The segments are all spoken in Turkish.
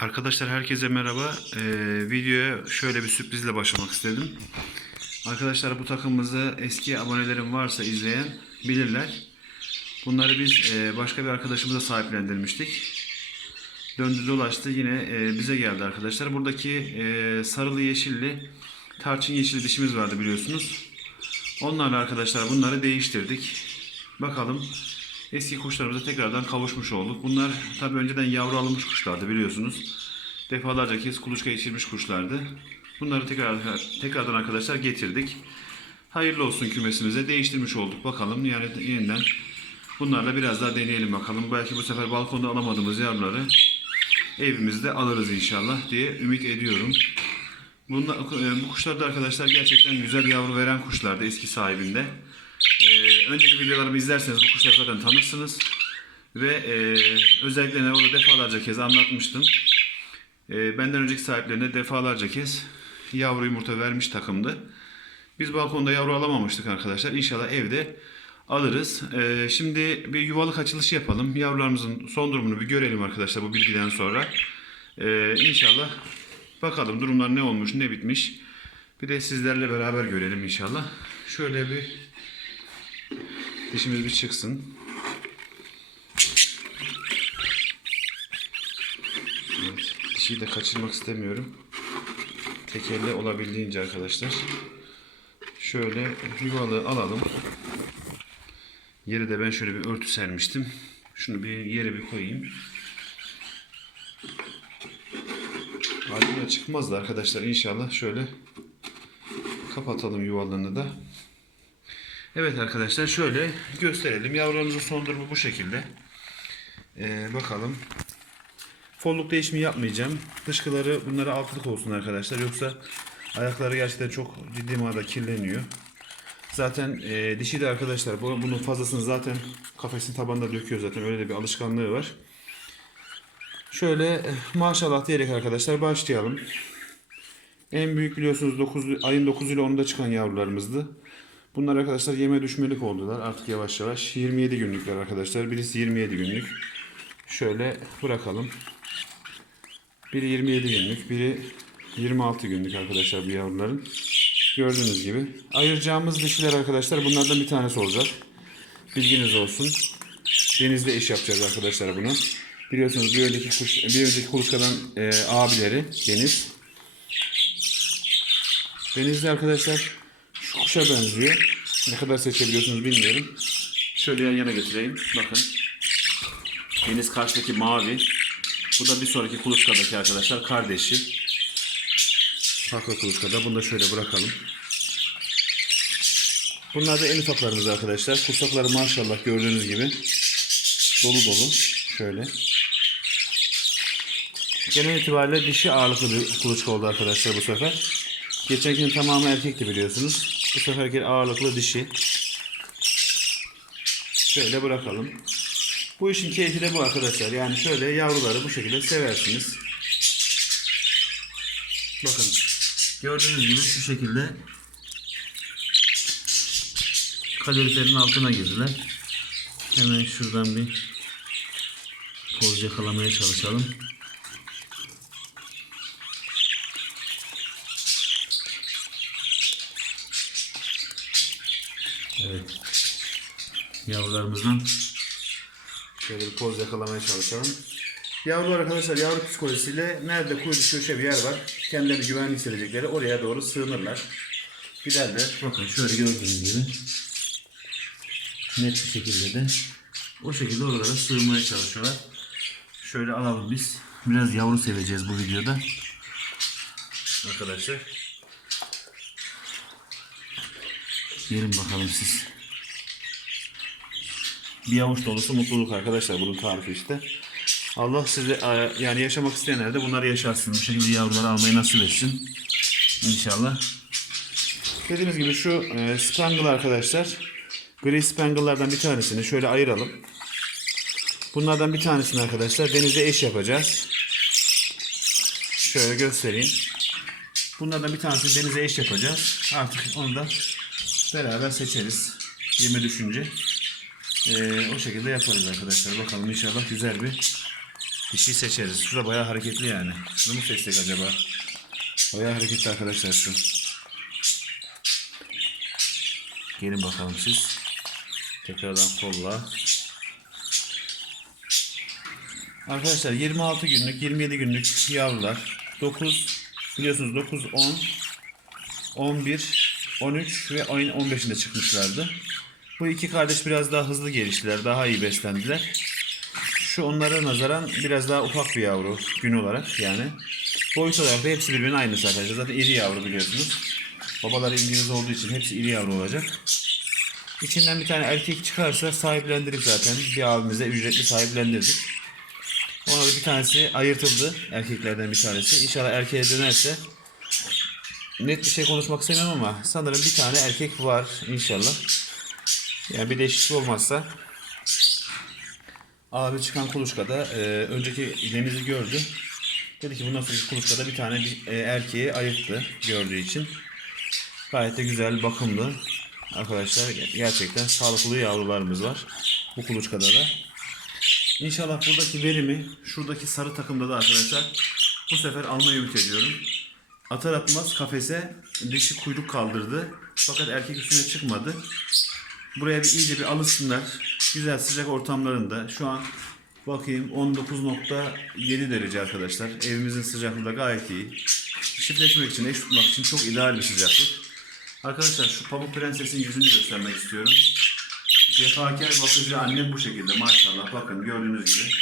Arkadaşlar herkese merhaba. Ee, videoya şöyle bir sürprizle başlamak istedim. Arkadaşlar bu takımımızı eski abonelerim varsa izleyen bilirler. Bunları biz e, başka bir arkadaşımıza sahiplendirmiştik. Döndü dolaştı yine e, bize geldi arkadaşlar. Buradaki e, sarılı yeşilli tarçın yeşili dişimiz vardı biliyorsunuz. Onlarla arkadaşlar bunları değiştirdik. Bakalım eski kuşlarımıza tekrardan kavuşmuş olduk. Bunlar tabi önceden yavru alınmış kuşlardı biliyorsunuz. Defalarca kez kuluçka geçirmiş kuşlardı. Bunları tekrar, tekrardan arkadaşlar getirdik. Hayırlı olsun kümesimize değiştirmiş olduk. Bakalım yani yeniden bunlarla biraz daha deneyelim bakalım. Belki bu sefer balkonda alamadığımız yavruları evimizde alırız inşallah diye ümit ediyorum. Bunlar, e, bu kuşlar da arkadaşlar gerçekten güzel yavru veren kuşlardı eski sahibinde. Ee, önceki videolarımı izlerseniz bu kuşları zaten tanırsınız. Ve e, özelliklerini orada defalarca kez anlatmıştım. E, benden önceki sahiplerine defalarca kez yavru yumurta vermiş takımdı. Biz balkonda yavru alamamıştık arkadaşlar. İnşallah evde alırız. E, şimdi bir yuvalık açılışı yapalım. Yavrularımızın son durumunu bir görelim arkadaşlar bu bilgiden sonra. E, inşallah bakalım durumlar ne olmuş ne bitmiş. Bir de sizlerle beraber görelim inşallah. Şöyle bir Dişimiz bir çıksın. Evet, dişiyi de kaçırmak istemiyorum. Tekerle olabildiğince arkadaşlar. Şöyle yuvalığı alalım. Yere de ben şöyle bir örtü sermiştim. Şunu bir yere bir koyayım. Ardından çıkmaz da arkadaşlar inşallah şöyle kapatalım yuvalığını da. Evet arkadaşlar şöyle gösterelim. Yavrularımızın son durumu bu şekilde. Ee, bakalım. Folluk değişimi yapmayacağım. Dışkıları bunlara altlık olsun arkadaşlar. Yoksa ayakları gerçekten çok ciddi manada kirleniyor. Zaten e, dişi de arkadaşlar bu- bunun fazlasını zaten kafesin tabanında döküyor zaten. Öyle de bir alışkanlığı var. Şöyle eh, maşallah diyerek arkadaşlar başlayalım. En büyük biliyorsunuz 9, ayın 9 ile 10'da çıkan yavrularımızdı. Bunlar arkadaşlar yeme düşmelik oldular artık yavaş yavaş. 27 günlükler arkadaşlar. Birisi 27 günlük. Şöyle bırakalım. Biri 27 günlük, biri 26 günlük arkadaşlar bu yavruların. Gördüğünüz gibi. Ayıracağımız dişiler arkadaşlar bunlardan bir tanesi olacak. Bilginiz olsun. Denizde eş yapacağız arkadaşlar bunu. Biliyorsunuz bir önceki, kuş, bir önceki kuluçkadan e, abileri Deniz. Denizde arkadaşlar şu kuşa benziyor. Ne kadar seçebiliyorsunuz bilmiyorum. Şöyle yan yana getireyim. Bakın. Deniz karşıdaki mavi. Bu da bir sonraki kuluçkadaki arkadaşlar kardeşi. Farklı kuluçkada. Bunu da şöyle bırakalım. Bunlar da en ufaklarımız arkadaşlar. Kursakları maşallah gördüğünüz gibi dolu dolu. Şöyle. Genel itibariyle dişi ağırlıklı bir kuluçka oldu arkadaşlar bu sefer. Geçenkinin tamamı erkekti biliyorsunuz. Bu seferki ağırlıklı dişi. Şöyle bırakalım. Bu işin keyfi de bu arkadaşlar. Yani şöyle yavruları bu şekilde seversiniz. Bakın. Gördüğünüz gibi şu şekilde kaloriferin altına girdiler. Hemen şuradan bir poz yakalamaya çalışalım. Evet. Yavrularımızdan şöyle bir poz yakalamaya çalışalım. Yavrular arkadaşlar yavru psikolojisiyle nerede kuyruğu köşe bir yer var. Kendileri güvenli hissedecekleri oraya doğru sığınırlar. Giderler. Bakın şöyle gördüğünüz gibi net bir şekilde de o şekilde oralara sığmaya çalışıyorlar. Şöyle alalım biz. Biraz yavru seveceğiz bu videoda. Arkadaşlar. Gelin bakalım siz. Bir avuç dolusu mutluluk arkadaşlar bunun tarifi işte. Allah size yani yaşamak isteyenler de bunları yaşarsın. Bu şekilde yavruları almayı nasip etsin. İnşallah. Dediğimiz gibi şu e, spangle arkadaşlar. Gri spangle'lardan bir tanesini şöyle ayıralım. Bunlardan bir tanesini arkadaşlar denize eş yapacağız. Şöyle göstereyim. Bunlardan bir tanesini denize eş yapacağız. Artık onu da beraber seçeriz. Yeme düşünce. Ee, o şekilde yaparız arkadaşlar. Bakalım inşallah güzel bir Dişi seçeriz. Şurada bayağı hareketli yani. Şunu mu seçsek acaba? Bayağı hareketli arkadaşlar şu. Gelin bakalım siz. Tekrardan kolla. Arkadaşlar 26 günlük, 27 günlük yavrular. 9 biliyorsunuz 9, 10, 11, 13 ve ayın 15'inde çıkmışlardı. Bu iki kardeş biraz daha hızlı geliştiler, daha iyi beslendiler. Şu onlara nazaran biraz daha ufak bir yavru gün olarak yani. Boyut olarak da hepsi birbirinin aynısı arkadaşlar. Zaten iri yavru biliyorsunuz. Babalar İngiliz olduğu için hepsi iri yavru olacak. İçinden bir tane erkek çıkarsa sahiplendirdik zaten. Bir abimize ücretli sahiplendirdik. Ona da bir tanesi ayırtıldı. Erkeklerden bir tanesi. İnşallah erkeğe dönerse net bir şey konuşmak istemem ama sanırım bir tane erkek var inşallah. Yani bir değişiklik olmazsa abi çıkan kuluçkada e, önceki ilemizi gördü. Dedi ki bundan sonraki kuluçkada bir tane bir, e, erkeği ayırttı gördüğü için. Gayet de güzel, bakımlı. Arkadaşlar gerçekten sağlıklı yavrularımız var. Bu kuluçkada da. İnşallah buradaki verimi şuradaki sarı takımda da arkadaşlar bu sefer almayı ümit ediyorum. Atar atmaz kafese dişi kuyruk kaldırdı. Fakat erkek üstüne çıkmadı. Buraya bir iyice bir alışsınlar. Güzel sıcak ortamlarında. Şu an bakayım 19.7 derece arkadaşlar. Evimizin sıcaklığı da gayet iyi. Çiftleşmek için, eş tutmak için çok ideal bir sıcaklık. Arkadaşlar şu Pamuk Prenses'in yüzünü göstermek istiyorum. Cefakar bakıcı annem bu şekilde maşallah bakın gördüğünüz gibi.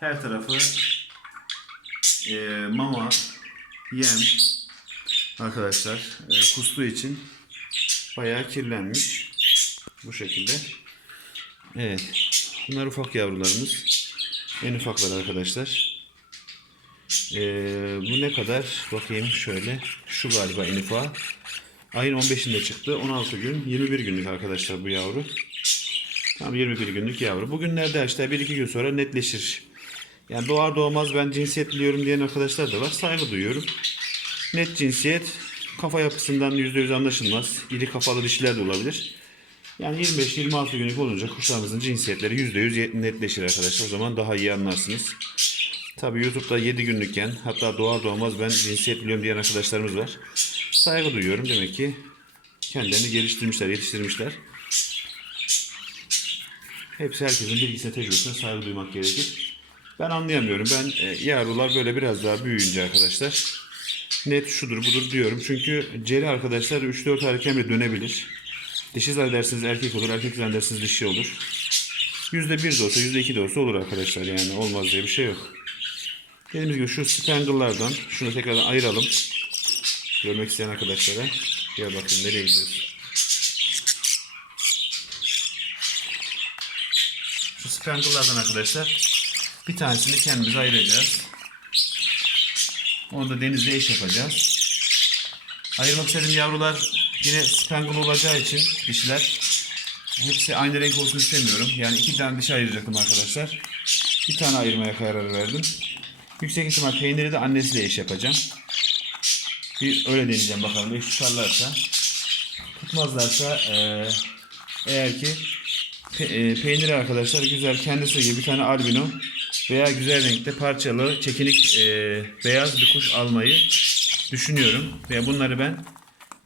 Her tarafı e, mama, yem arkadaşlar e, kustuğu için bayağı kirlenmiş. Bu şekilde. Evet. Bunlar ufak yavrularımız. En ufaklar arkadaşlar. E, bu ne kadar? Bakayım şöyle. Şu galiba en ufağı. Ayın 15'inde çıktı. 16 gün. 21 günlük arkadaşlar bu yavru. Tam 21 günlük yavru. Bugünlerde işte 1-2 gün sonra netleşir. Yani doğar doğmaz ben cinsiyet biliyorum diyen arkadaşlar da var. Saygı duyuyorum. Net cinsiyet kafa yapısından %100 anlaşılmaz. İri kafalı dişiler de olabilir. Yani 25-26 günlük olunca kuşlarımızın cinsiyetleri %100 netleşir arkadaşlar. O zaman daha iyi anlarsınız. Tabi YouTube'da 7 günlükken hatta doğar doğmaz ben cinsiyet biliyorum diyen arkadaşlarımız var. Saygı duyuyorum. Demek ki kendilerini geliştirmişler, yetiştirmişler. Hepsi herkesin bilgisine, tecrübesine saygı duymak gerekir. Ben anlayamıyorum. Ben e, yavrular böyle biraz daha büyüyünce arkadaşlar net şudur budur diyorum. Çünkü ceri arkadaşlar 3-4 aylıkken bile dönebilir. Dişi zannedersiniz erkek olur, erkek zannedersiniz dişi olur. %1 de olsa, %2 de olsa olur arkadaşlar yani. Olmaz diye bir şey yok. Dediğimiz gibi şu spangle'lardan şunu tekrardan ayıralım. Görmek isteyen arkadaşlara. Gel bakayım nereye gidiyoruz. Şu spangle'lardan arkadaşlar bir tanesini kendimize ayıracağız. Onu da denizde eş yapacağız. Ayırmak istediğim yavrular yine spangle olacağı için dişiler hepsi aynı renk olsun istemiyorum. Yani iki tane dişi ayıracaktım arkadaşlar. Bir tane ayırmaya karar verdim. Yüksek ihtimal peyniri de annesiyle eş yapacağım. Bir öyle deneyeceğim bakalım. Eş tutarlarsa. Tutmazlarsa eee, eğer ki pe, e, peyniri arkadaşlar güzel kendisi gibi bir tane albino veya güzel renkte parçalı çekinik eee, beyaz bir kuş almayı düşünüyorum. Ve bunları ben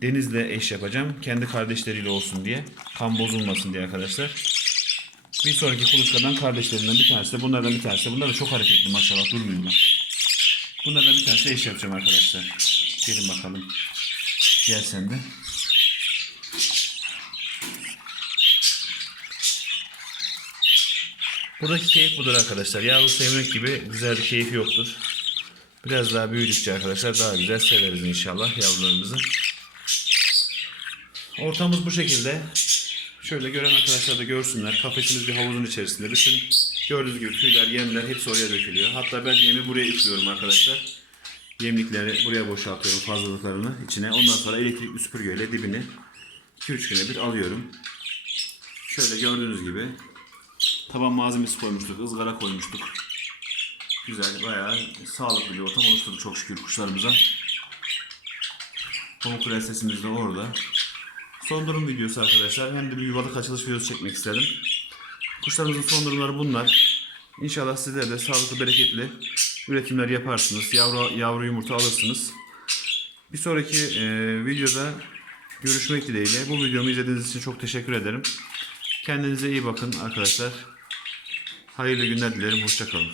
denizle eş yapacağım. Kendi kardeşleriyle olsun diye. Kan bozulmasın diye arkadaşlar. Bir sonraki kuluçkadan kardeşlerinden bir tanesi de bunlardan bir tanesi de. Bunlar da çok hareketli maşallah durmuyorlar. Bunlardan bir tanesi eş yapacağım arkadaşlar. Gelin bakalım. Gel sen de. Buradaki keyif budur arkadaşlar. Yavru sevmek gibi güzel bir keyif yoktur. Biraz daha büyüdükçe arkadaşlar daha güzel severiz inşallah yavrularımızı. Ortamımız bu şekilde. Şöyle gören arkadaşlar da görsünler. Kafesimiz bir havuzun içerisinde. Bütün gördüğünüz gibi tüyler, yemler hepsi oraya dökülüyor. Hatta ben yemi buraya yüklüyorum arkadaşlar. Yemlikleri buraya boşaltıyorum fazlalıklarını içine. Ondan sonra elektrikli süpürgeyle dibini 2-3 güne bir alıyorum. Şöyle gördüğünüz gibi taban malzemesi koymuştuk, ızgara koymuştuk. Güzel, bayağı sağlıklı bir ortam oluşturduk çok şükür kuşlarımıza. Pamuk prensesimiz de orada. Son durum videosu arkadaşlar. Hem de bir yuvalık açılış videosu çekmek istedim. Kuşlarımızın son durumları bunlar. İnşallah sizler de sağlıklı, bereketli üretimler yaparsınız. Yavru, yavru yumurta alırsınız. Bir sonraki e, videoda görüşmek dileğiyle. Bu videomu izlediğiniz için çok teşekkür ederim. Kendinize iyi bakın arkadaşlar. Hayırlı günler dilerim. Hoşçakalın.